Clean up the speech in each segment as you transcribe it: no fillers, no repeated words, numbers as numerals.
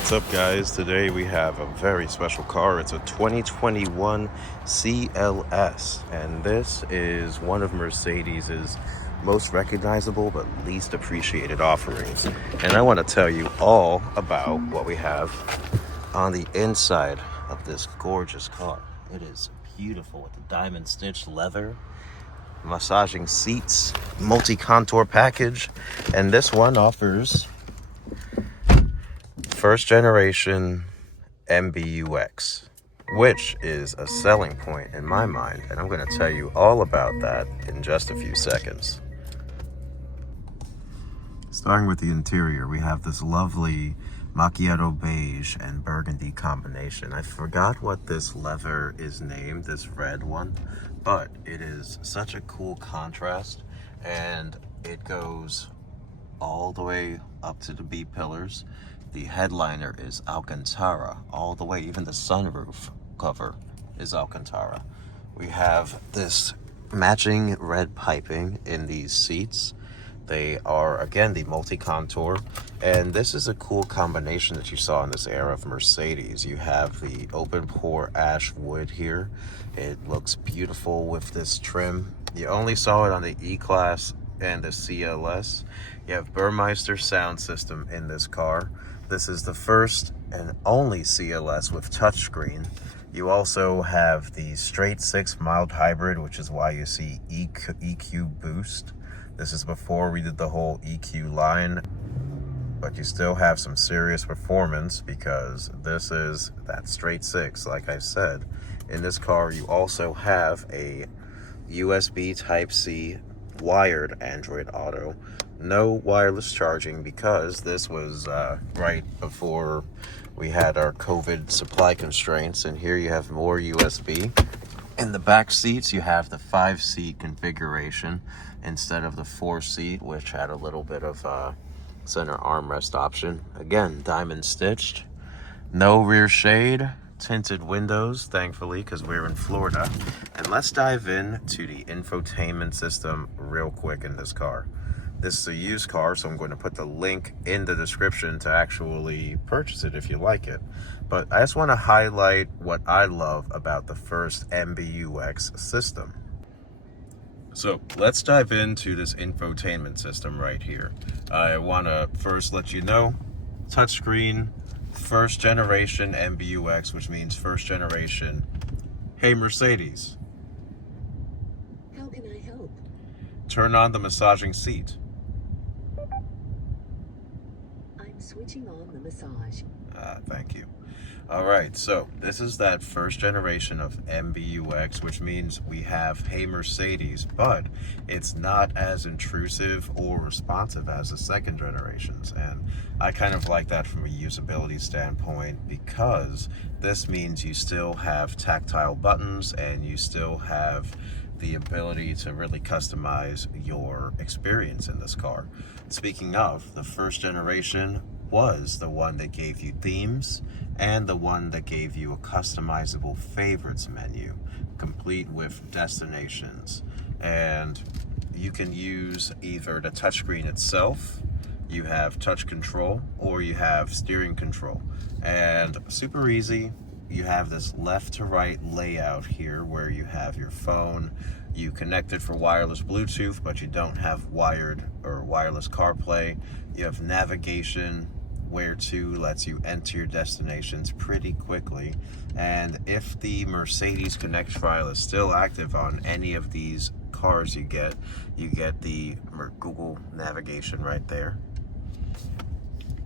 What's up, guys? Today we have a very special car. It's a 2021 CLS, and this is one of Mercedes's most recognizable but least appreciated offerings. And I want to tell you all about what we have on the inside of this gorgeous car. It is beautiful with the diamond stitched leather, massaging seats, multi-contour package, and this one offers first generation MBUX, which is a selling point in my mind, and I'm going to tell you all about that in just a few seconds. Starting with the interior, we have this lovely macchiato beige and burgundy combination. I forgot what this leather is named, this red one, but it is such a cool contrast, and it goes all the way up to the B pillars. The headliner is Alcantara all the way, even the sunroof cover is Alcantara. We have this matching red piping in these seats. They are, again, the multi-contour, and this is a cool combination that you saw in this era of Mercedes. You have the open pore ash wood here. It looks beautiful with this trim. You only saw it on the E-Class and the CLS. You have Burmeister sound system in this car. This is the first and only CLS with touchscreen. You also have the straight 6 mild hybrid, which is why you see EQ boost. This is before we did the whole EQ line, but you still have some serious performance because this is that straight 6, like I said. In this car, you also have a USB Type-C wired Android Auto. No wireless charging because this was right before we had our COVID supply constraints, and here you have more USB. In the back seats, you have the 5-seat configuration instead of the 4-seat, which had a little bit of center armrest option. Again, diamond stitched, no rear shade, tinted windows, thankfully, because we're in Florida. And let's dive into the infotainment system real quick in this car. This is a used car, so I'm going to put the link in the description to actually purchase it if you like it. But I just want to highlight what I love about the first MBUX system. So let's dive into this infotainment system right here. I want to first let you know, touchscreen, first generation MBUX, which means first generation. Hey Mercedes, how can I help? turn on the massaging seat. I'm switching on the massage. Thank you. All right, so this is that first generation of MBUX, which means we have Hey Mercedes, but it's not as intrusive or responsive as the second generations. And I kind of like that from a usability standpoint because this means you still have tactile buttons and you still have the ability to really customize your experience in this car. Speaking of, the first generation was the one that gave you themes and the one that gave you a customizable favorites menu, complete with destinations. And you can use either the touchscreen itself, you have touch control, or you have steering control. And super easy. You have this left to right layout here where you have your phone. You connect it for wireless Bluetooth, but you don't have wired or wireless CarPlay. You have navigation, where to lets you enter your destinations pretty quickly. And if the Mercedes Connect file is still active on any of these cars you get the Google navigation right there.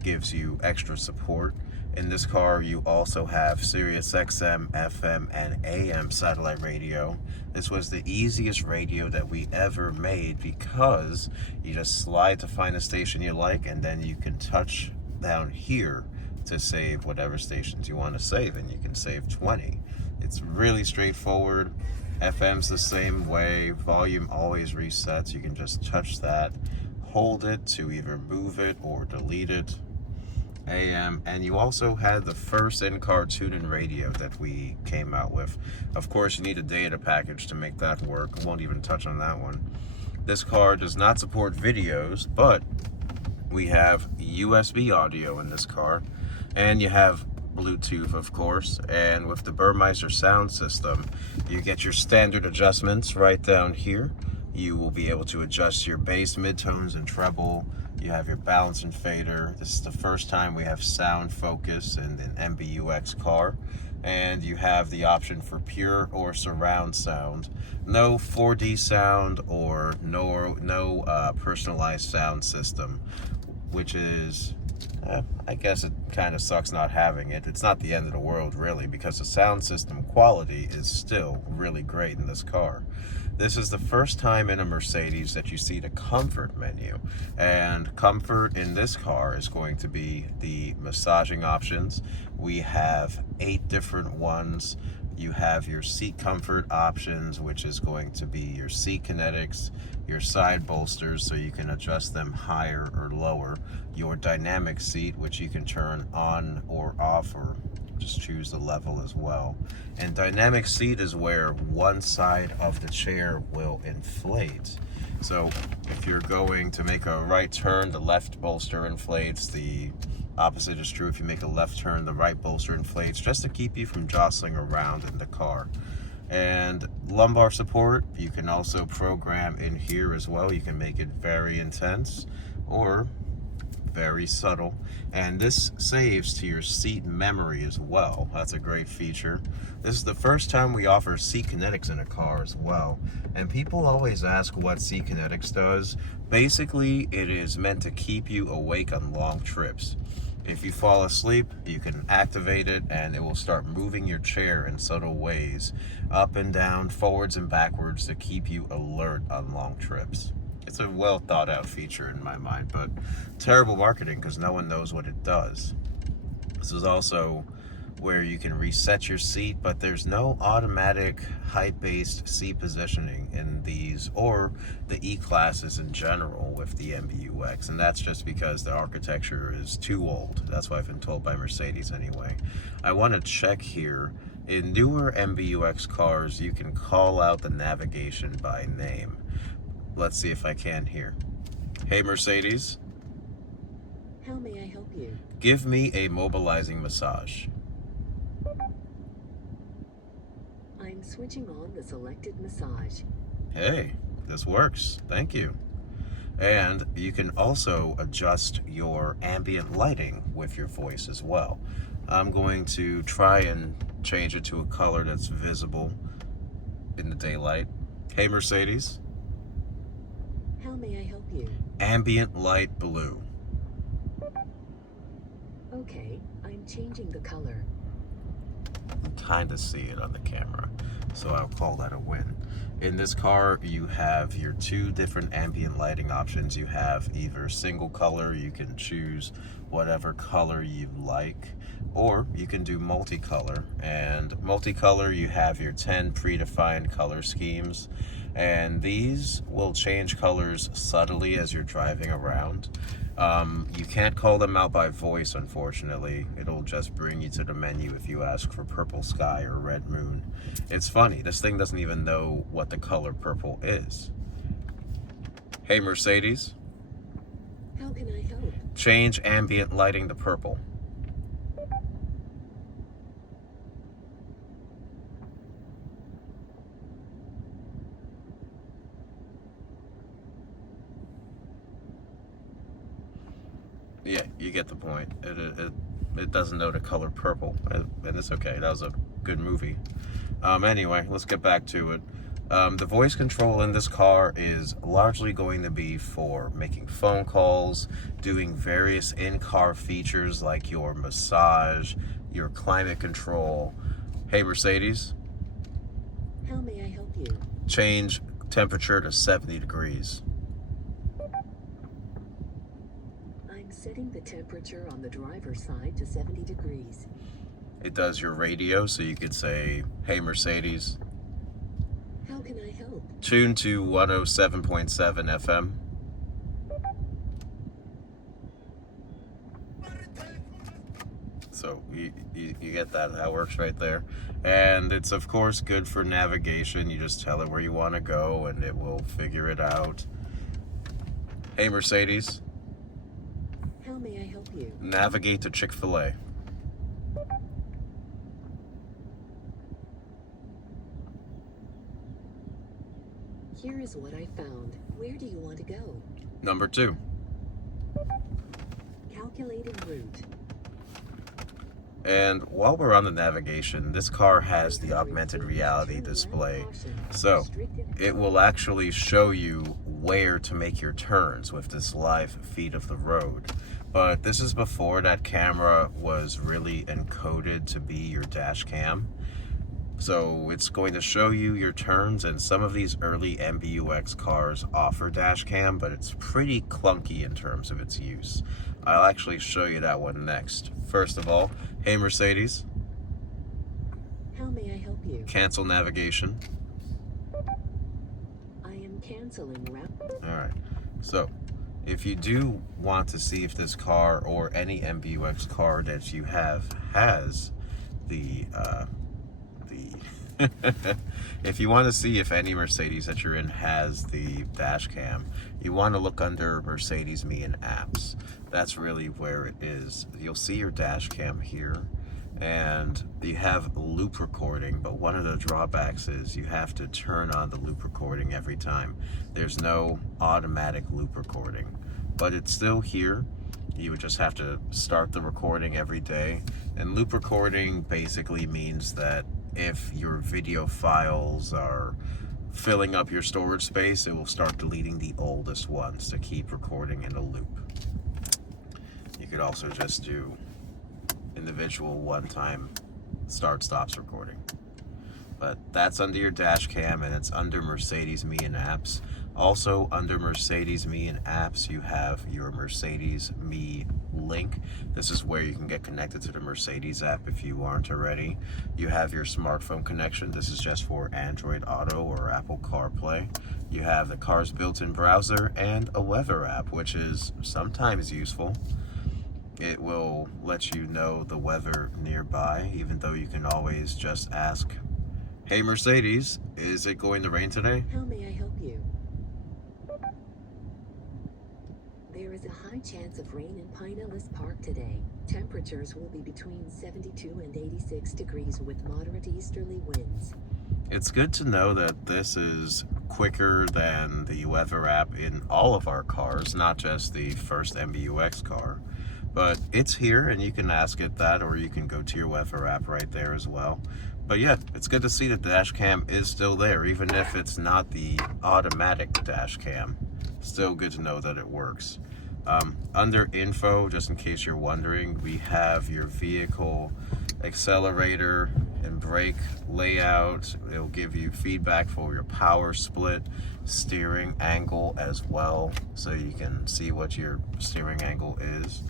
Gives you extra support. In this car, you also have Sirius XM, FM, and AM satellite radio. This was the easiest radio that we ever made because you just slide to find a station you like, and then you can touch down here to save whatever stations you want to save, and you can save 20. It's really straightforward. FM's the same way. Volume always resets. You can just touch that, hold it to either move it or delete it. AM, and you also had the first in-car tune-in radio that we came out with. Of course, you need a data package to make that work. I won't even touch on that one. This car does not support videos, but we have USB audio in this car. And you have Bluetooth, of course, and with the Burmeister sound system, you get your standard adjustments right down here. You will be able to adjust your bass, midtones, and treble. You have your balance and fader. This is the first time we have sound focus in an MBUX car. And you have the option for pure or surround sound. No 4D sound or no personalized sound system, which is, I guess it kind of sucks not having it. It's not the end of the world, really, because the sound system quality is still really great in this car. This is the first time in a Mercedes that you see the comfort menu. And comfort in this car is going to be the massaging options. We have 8 different ones. You have your seat comfort options, which is going to be your seat kinetics, your side bolsters, so you can adjust them higher or lower, your dynamic seat, which you can turn on or off, or just choose the level as well. And dynamic seat is where one side of the chair will inflate. So if you're going to make a right turn, the left bolster inflates. The opposite is true. If you make a left turn, the right bolster inflates, just to keep you from jostling around in the car. And lumbar support, you can also program in here as well. You can make it very intense or very subtle, and this saves to your seat memory as well. That's a great feature. This is the first time we offer seat kinetics in a car as well, and people always ask what seat kinetics does. Basically, it is meant to keep you awake on long trips. If you fall asleep, you can activate it and it will start moving your chair in subtle ways, up and down, forwards and backwards, to keep you alert on long trips. It's a well thought out feature in my mind, but terrible marketing because no one knows what it does. This is also where you can reset your seat, but there's no automatic height-based seat positioning in these or the E-classes in general with the MBUX, and that's just because the architecture is too old. That's what I've been told by Mercedes anyway. I want to check here. In newer MBUX cars, you can call out the navigation by name. Let's see if I can here. Hey Mercedes. How may I help you? Give me a mobilizing massage. I'm switching on the selected massage. Hey, this works. Thank you. And you can also adjust your ambient lighting with your voice as well. I'm going to try and change it to a color that's visible in the daylight. Hey Mercedes. How may I help you? Ambient light blue. Okay, I'm changing the color. Kind of see it on the camera, so I'll call that a win. In this car, you have your 2 different ambient lighting options. You have either single color, you can choose whatever color you like, or you can do multicolor. And multicolor, you have your 10 predefined color schemes, and these will change colors subtly as you're driving around. You can't call them out by voice, unfortunately. It'll just bring you to the menu if you ask for purple sky or red moon. It's funny, this thing doesn't even know what the color purple is. Hey Mercedes. How can I help? Change ambient lighting to purple. Yeah, you get the point. It doesn't know the color purple, and it's okay. That was a good movie. Anyway, let's get back to it. The voice control in this car is largely going to be for making phone calls, doing various in-car features like your massage, your climate control. Hey Mercedes. How may I help you? Change temperature to 70 degrees. I'm setting the temperature on the driver's side to 70 degrees. It does your radio, so you could say, hey Mercedes. How can I help? Tune to 107.7 FM. So you get that, how it works right there. And it's of course good for navigation. You just tell it where you want to go and it will figure it out. Hey Mercedes. How may I help you? Navigate to Chick-fil-A. Here is what I found. Where do you want to go? Number 2. Calculating route. And while we're on the navigation, this car has the augmented reality display. So it will actually show you where to make your turns with this live feed of the road. But this is before that camera was really encoded to be your dash cam. So it's going to show you your turns, and some of these early MBUX cars offer dash cam, but it's pretty clunky in terms of its use. I'll actually show you that one next. First of all, hey Mercedes. How may I help you? Cancel navigation. I am canceling route. Alright, so if you do want to see if this car or any MBUX car that you have has the if you want to see if any Mercedes that you're in has the dash cam, you want to look under Mercedes Me and apps. That's really where it is. You'll see your dash cam here, and you have loop recording, but one of the drawbacks is you have to turn on the loop recording every time. There's no automatic loop recording, but it's still here. You would just have to start the recording every day. And loop recording basically means that if your video files are filling up your storage space, it will start deleting the oldest ones to keep recording in a loop. You could also just do individual one-time start-stops recording. But that's under your dash cam, and it's under Mercedes Me and apps. Also under Mercedes Me and apps, you have your Mercedes Me link. This is where you can get connected to the Mercedes app if you aren't already. You have your smartphone connection. This is just for Android Auto or Apple CarPlay. You have the car's built-in browser and a weather app, which is sometimes useful. It will let you know the weather nearby, even though you can always just ask, hey Mercedes, is it going to rain today? How may I help you? There is a high chance of rain in Pinellas Park today. Temperatures will be between 72 and 86 degrees with moderate easterly winds. It's good to know that this is quicker than the weather app in all of our cars, not just the first MBUX car. But it's here, and you can ask it that, or you can go to your weather app right there as well. But yeah, it's good to see that the dash cam is still there, even if it's not the automatic dash cam. Still good to know that it works. Under info, just in case you're wondering, we have your vehicle accelerator and brake layout. It'll give you feedback for your power split, steering angle as well, so you can see what your steering angle is.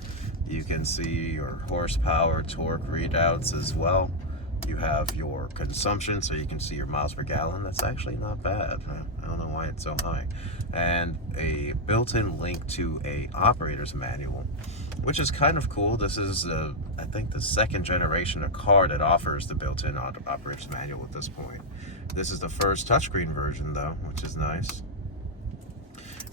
You can see your horsepower, torque readouts as well. You have your consumption, so you can see your miles per gallon. That's actually not bad. I don't know why it's so high. And a built-in link to a operator's manual, which is kind of cool. This is, I think, the second generation of car that offers the built-in operator's manual at this point. This is the first touchscreen version, though, which is nice.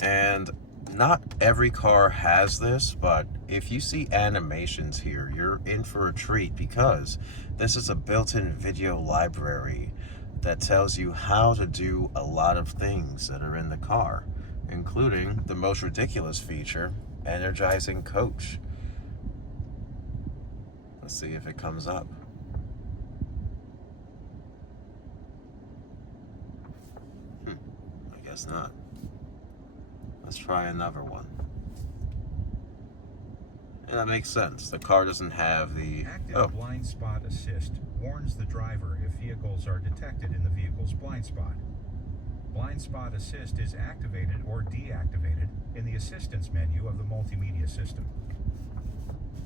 And not every car has this, but if you see animations here, you're in for a treat, because this is a built-in video library that tells you how to do a lot of things that are in the car, including the most ridiculous feature, energizing coach. Let's see if it comes up. I guess not. Let's try another one. And that makes sense. The car doesn't have the... Active blind spot assist warns the driver if vehicles are detected in the vehicle's blind spot. Blind spot assist is activated or deactivated in the assistance menu of the multimedia system.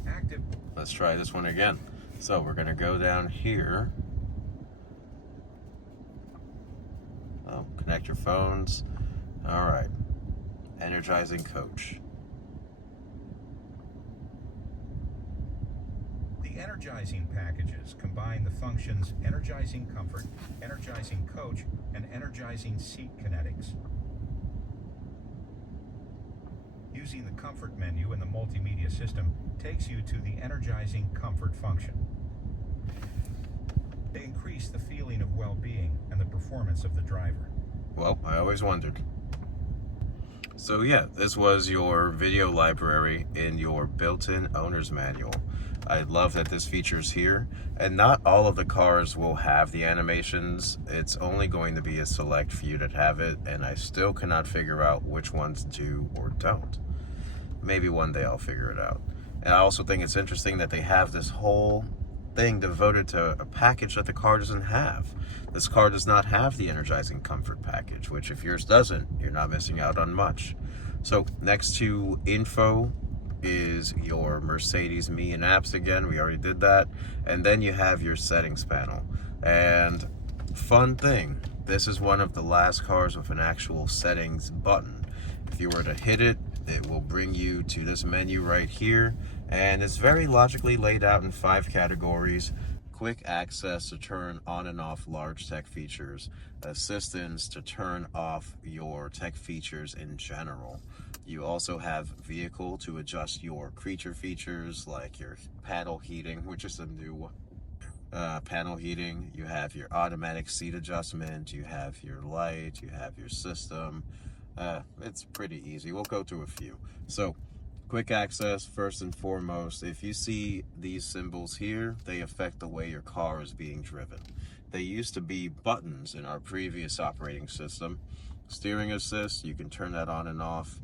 Active... Let's try this one again. So we're going to go down here. Oh, connect your phones. All right. Energizing coach. The energizing packages combine the functions energizing comfort, energizing coach, and energizing seat kinetics. Using the comfort menu in the multimedia system takes you to the energizing comfort function. They increase the feeling of well-being and the performance of the driver. Well, I always wondered. So yeah, this was your video library in your built-in owner's manual. I love that this feature's here, and not all of the cars will have the animations. It's only going to be a select few that have it, and I still cannot figure out which ones do or don't. Maybe one day I'll figure it out. And I also think it's interesting that they have this whole thing devoted to a package that the car doesn't have. This car does not have the energizing comfort package, which if yours doesn't, you're not missing out on much. So next to info is your Mercedes Me and apps again. We already did that. And then you have your settings panel. And fun thing, this is one of the last cars with an actual settings button. If you were to hit it, it will bring you to this menu right here, and it's very logically laid out in 5 categories. Quick access to turn on and off large tech features, assistance to turn off your tech features in general. You also have vehicle to adjust your creature features like your panel heating, which is a new panel heating. You have your automatic seat adjustment, you have your light, you have your system. It's pretty easy. We'll go through a few. So quick access, first and foremost, if you see these symbols here, they affect the way your car is being driven. They used to be buttons in our previous operating system. Steering assist, you can turn that on and off.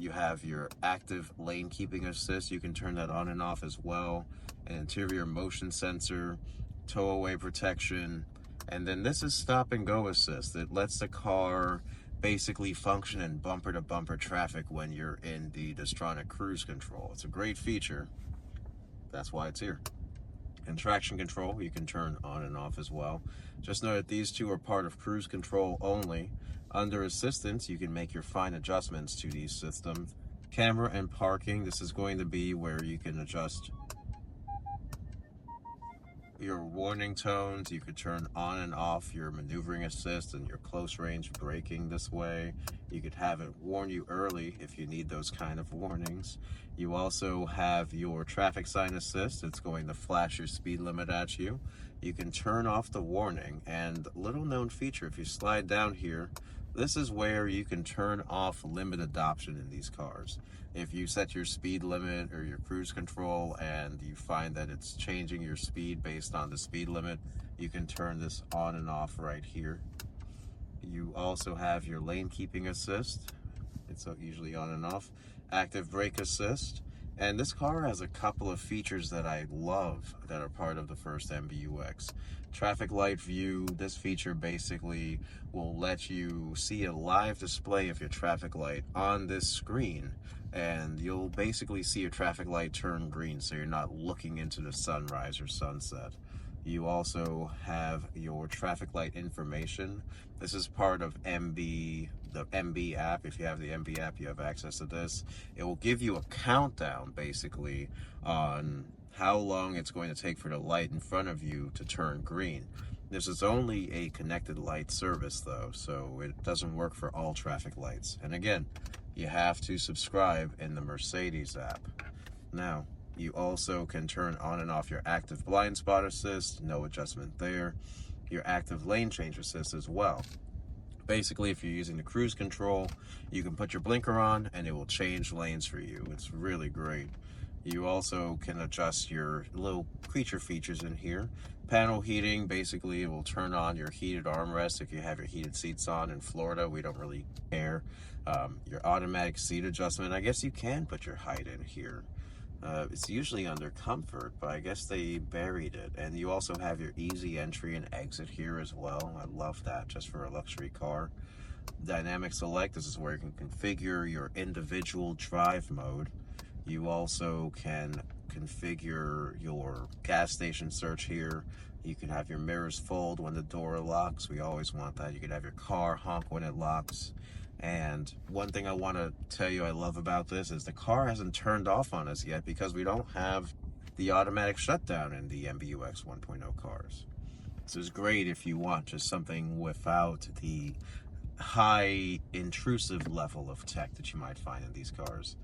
You have your active lane keeping assist, you can turn that on and off as well. An interior motion sensor, tow away protection, and then this is stop and go assist. It lets the car basically function in bumper to bumper traffic when you're in the Distronic cruise control. It's a great feature. That's why it's here. And traction control, you can turn on and off as well. Just know that these two are part of cruise control only. Under assistance, you can make your fine adjustments to these systems. Camera and parking, this is going to be where you can adjust your warning tones. You could turn on and off your maneuvering assist and your close range braking this way. You could have it warn you early if you need those kind of warnings. You also have your traffic sign assist. It's going to flash your speed limit at you. You can turn off the warning, and little known feature, if you slide down here, this is where you can turn off limit adoption in these cars. If you set your speed limit or your cruise control and you find that it's changing your speed based on the speed limit, you can turn this on and off right here. You also have your lane keeping assist. It's usually on and off. Active brake assist. And this car has a couple of features that I love that are part of the first MBUX. Traffic light view, this feature basically will let you see a live display of your traffic light on this screen, and you'll basically see your traffic light turn green so you're not looking into the sunrise or sunset. You also have your traffic light information. This is part of the MB app. If you have the MB app, you have access to this. It will give you a countdown basically on how long it's going to take for the light in front of you to turn green. This is only a connected light service though, so it doesn't work for all traffic lights. And again, you have to subscribe in the Mercedes app. Now, you also can turn on and off your active blind spot assist, no adjustment there. Your active lane change assist as well. Basically, if you're using the cruise control, you can put your blinker on and it will change lanes for you. It's really great. You also can adjust your little creature features in here. Panel heating, basically it will turn on your heated armrest if you have your heated seats on. In Florida, we don't really care. Your automatic seat adjustment, I guess you can put your height in here. It's usually under comfort, but I guess they buried it. And you also have your easy entry and exit here as well. I love that just for a luxury car. Dynamic select, this is where you can configure your individual drive mode. You also can configure your gas station search here. You can have your mirrors fold when the door locks. We always want that. You can have your car honk when it locks. And one thing I want to tell you I love about this is the car hasn't turned off on us yet because we don't have the automatic shutdown in the MBUX 1.0 cars. This is great if you want just something without the high intrusive level of tech that you might find in these cars.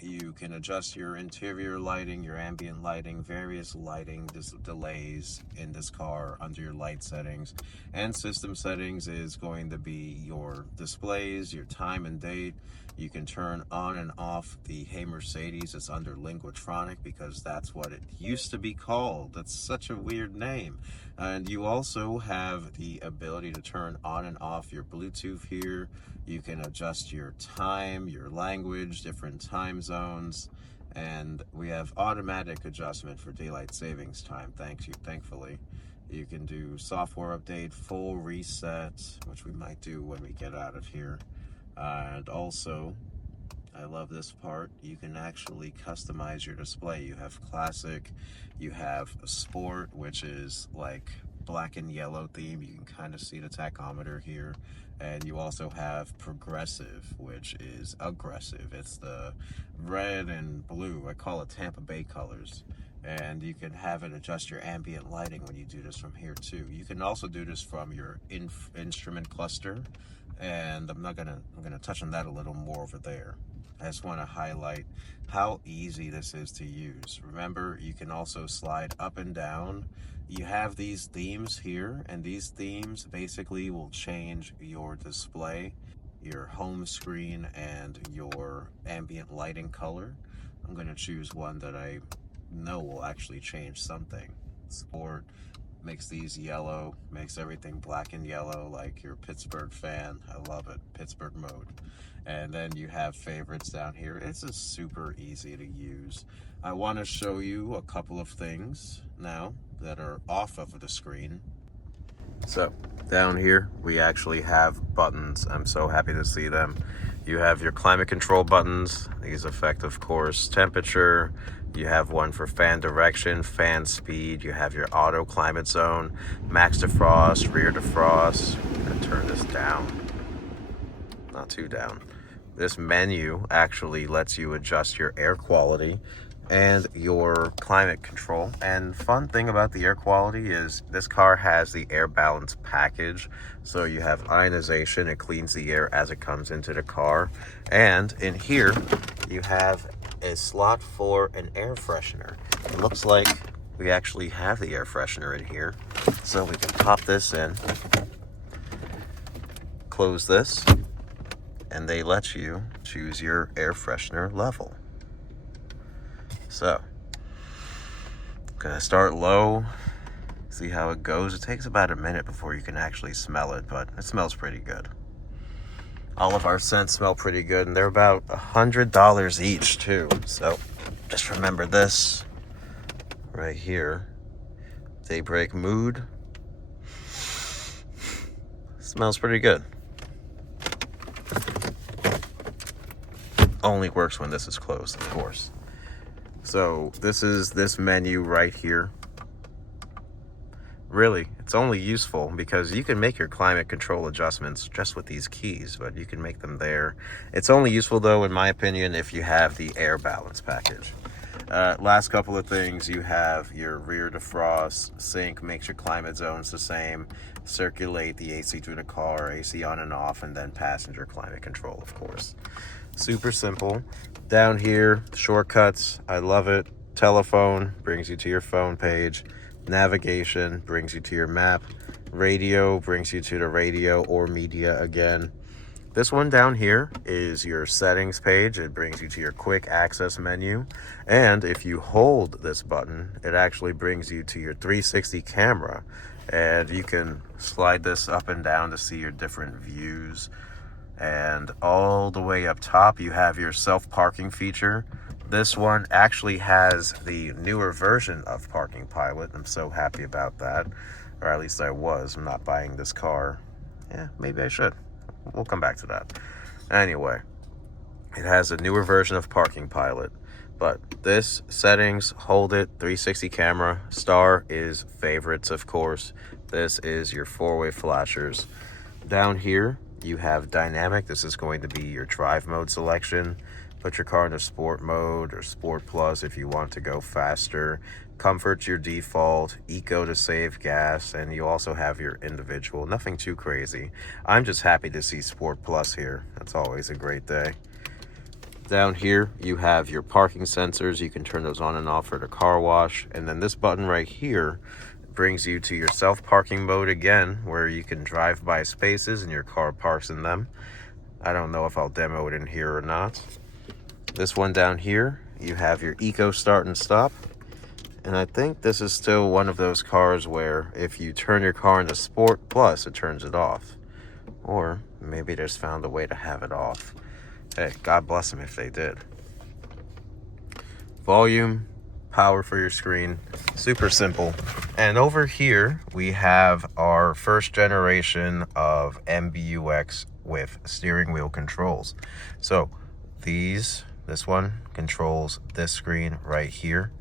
You can adjust your interior lighting, your ambient lighting, various lighting delays in this car under your light settings. And system settings is going to be your displays, your time and date. You can turn on and off the Hey Mercedes. It's under Linguatronic because that's what it used to be called. That's such a weird name. And you also have the ability to turn on and off your Bluetooth here. You can adjust your time, your language, different time zones, and we have automatic adjustment for daylight savings time, thankfully. You can do software update, full reset, which we might do when we get out of here. And also, I love this part, you can actually customize your display. You have classic, you have sport, which is like black and yellow theme. You can kind of see the tachometer here. And you also have progressive, which is aggressive. It's the red and blue. I call it Tampa Bay colors. And you can have it adjust your ambient lighting when you do this from here too. You can also do this from your instrument cluster. And I'm gonna touch on that a little more over there. I just want to highlight how easy this is to use. Remember, you can also slide up and down. You have these themes here, and these themes basically will change your display, your home screen, and your ambient lighting color. I'm going to choose one that I know will actually change something. Sport makes these yellow, makes everything black and yellow like your Pittsburgh fan. I love it, Pittsburgh mode. And then you have favorites down here. It's just super easy to use. I want to show you a couple of things now that are off of the screen. So down here we actually have buttons. I'm so happy to see them. You have your climate control buttons. These affect, of course, temperature. You have one for fan direction, fan speed. You have your auto climate zone, max defrost, rear defrost. I'm gonna turn this down, not too down. This menu actually lets you adjust your air quality and your climate control. And fun thing about the air quality is this car has the air balance package. So you have ionization, it cleans the air as it comes into the car. And in here, you have a slot for an air freshener. It looks like we actually have the air freshener in here. So we can pop this in, close this, and they let you choose your air freshener level. So, I'm gonna start low, see how it goes. It takes about a minute before you can actually smell it, but it smells pretty good. All of our scents smell pretty good, and they're about $100 each too. So, just remember this right here. Daybreak Mood. Smells pretty good. Only works when this is closed, of course. So this is this menu right here. Really, it's only useful because you can make your climate control adjustments just with these keys, but you can make them there. It's only useful though, in my opinion, if you have the air balance package. Last couple of things, you have your rear defrost, sync, makes your climate zones the same, circulate the AC through the car, AC on and off, and then passenger climate control, of course. Super simple. Down here, shortcuts, I love it. Telephone brings you to your phone page. Navigation brings you to your map. Radio brings you to the radio or media again. This one down here is your settings page. It brings you to your quick access menu. And if you hold this button, it actually brings you to your 360 camera. And you can slide this up and down to see your different views. And all the way up top, you have your self-parking feature. This one actually has the newer version of Parking Pilot. I'm so happy about that. Or at least I was. I'm not buying this car. Yeah, maybe I should. We'll come back to that. Anyway, it has a newer version of Parking Pilot. But this, settings, hold it, 360 camera. Star is favorites, of course. This is your four-way flashers. Down here, you have dynamic. This is going to be your drive mode selection. Put your car into sport mode or sport plus if you want to go faster. Comfort's your default, eco to save gas, and you also have your individual. Nothing too crazy. I'm just happy to see sport plus here. That's always a great day. Down here, you have your parking sensors. You can turn those on and off for the car wash. And then this button right here brings you to your self-parking mode again, where you can drive by spaces and your car parks in them. I don't know if I'll demo it in here or not. This one down here, you have your eco start and stop. And I think this is still one of those cars where if you turn your car into Sport Plus, it turns it off. Or maybe they just found a way to have it off. Hey, God bless them if they did. Volume, power for your screen, super simple. And over here, we have our first generation of MBUX with steering wheel controls. So this one controls this screen right here.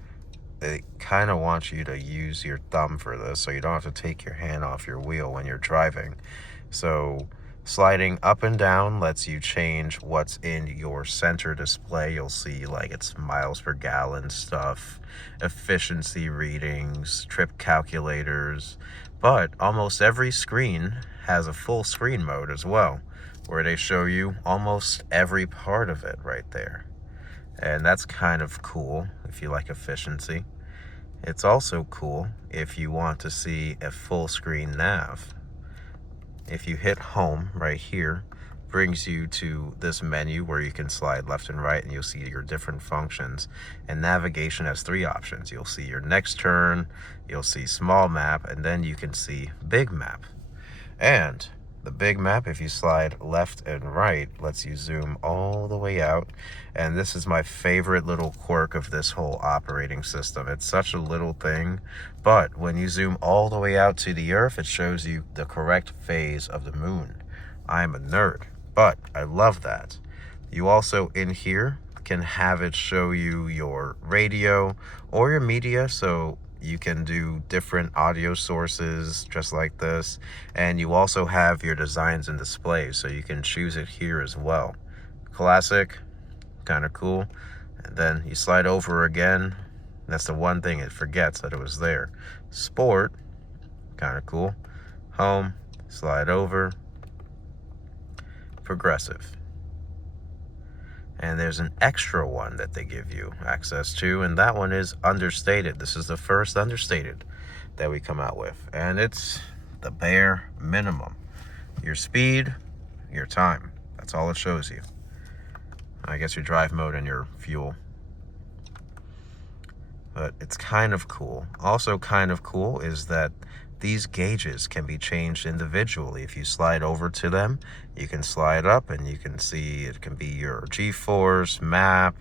They kind of want you to use your thumb for this, so you don't have to take your hand off your wheel when you're driving. So sliding up and down lets you change what's in your center display. You'll see like it's miles per gallon stuff, efficiency readings, trip calculators, but almost every screen has a full screen mode as well, where they show you almost every part of it right there. And that's kind of cool if you like efficiency. It's also cool if you want to see a full screen nav. If you hit home right here, brings you to this menu where you can slide left and right and you'll see your different functions. And navigation has 3 options. You'll see your next turn, you'll see small map, and then you can see big map. And the big map, if you slide left and right, lets you zoom all the way out. And this is my favorite little quirk of this whole operating system. It's such a little thing, but when you zoom all the way out to the Earth, it shows you the correct phase of the moon. I'm a nerd, but I love that. You also, in here, can have it show you your radio or your media, so you can do different audio sources just like this. And you also have your designs and displays, so you can choose it here as well. Classic, kind of cool. And then you slide over again. That's the one thing it forgets that it was there. Sport, kind of cool. Home, slide over. Progressive. And there's an extra one that they give you access to, and that one is understated. This is the first understated that we come out with, and it's the bare minimum. Your speed, your time. That's all it shows you. I guess your drive mode and your fuel. But it's kind of cool. Also kind of cool is that these gauges can be changed individually. If you slide over to them, you can slide up and you can see it can be your G-force, map,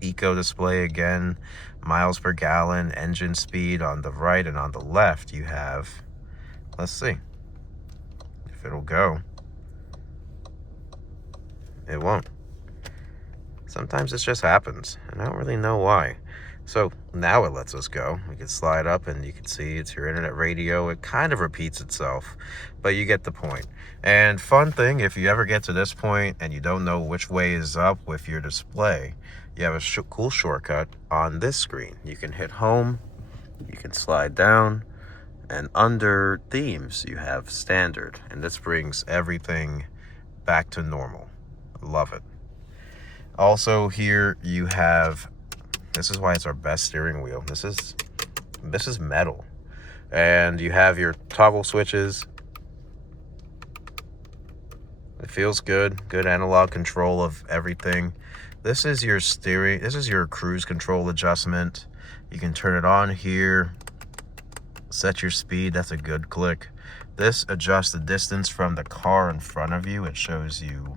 eco display again, miles per gallon, engine speed on the right, and on the left you have, let's see if it'll go. It won't. Sometimes it just happens, and I don't really know why. So now it lets us go. We can slide up and you can see it's your internet radio. It kind of repeats itself, but you get the point. And fun thing, if you ever get to this point and you don't know which way is up with your display, you have a cool shortcut on this screen. You can hit home, you can slide down, and under themes you have standard. And this brings everything back to normal. Love it. Also here you have, this is why it's our best steering wheel. This is metal. And you have your toggle switches. It feels good. Good analog control of everything. This is your steering. This is your cruise control adjustment. You can turn it on here. Set your speed. That's a good click. This adjusts the distance from the car in front of you. It shows you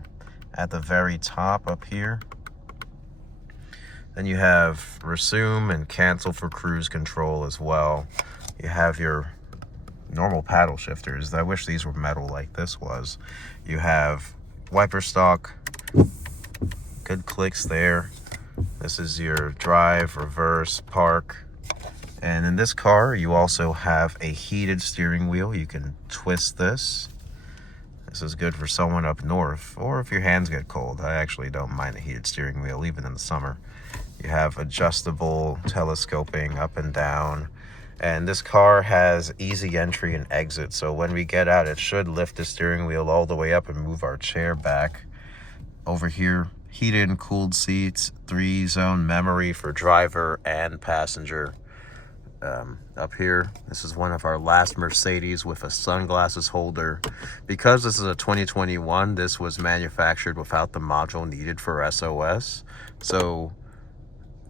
at the very top up here. Then you have resume and cancel for cruise control as well. You have your normal paddle shifters. I wish these were metal like this was. You have wiper stalk. Good clicks there. This is your drive, reverse, park. And in this car, you also have a heated steering wheel. You can twist this. This is good for someone up north, or if your hands get cold. I actually don't mind a heated steering wheel, even in the summer. You have adjustable telescoping up and down. And this car has easy entry and exit. So when we get out, it should lift the steering wheel all the way up and move our chair back. Over here, heated and cooled seats, 3-zone memory for driver and passenger. Up here, this is one of our last Mercedes with a sunglasses holder. Because this is a 2021, this was manufactured without the module needed for SOS. So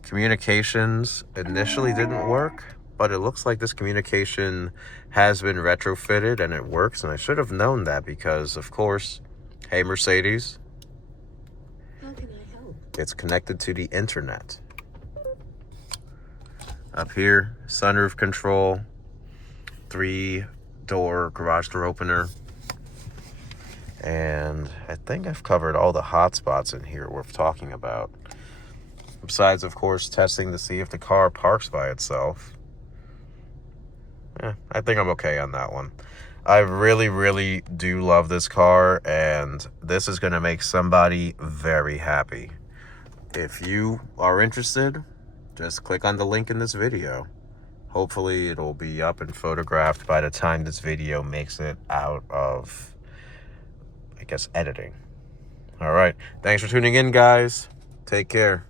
communications initially didn't work, but it looks like this communication has been retrofitted and it works. And I should have known that because, of course, hey Mercedes, How can I help? it's connected to the internet. Up here, sunroof control, 3-door garage door opener. And I think I've covered all the hot spots in here worth talking about. Besides, of course, testing to see if the car parks by itself. I think I'm okay on that one. I really, really do love this car, and this is going to make somebody very happy. If you are interested, just click on the link in this video. Hopefully it'll be up and photographed by the time this video makes it out of, I guess, editing. All right. Thanks for tuning in, guys. Take care.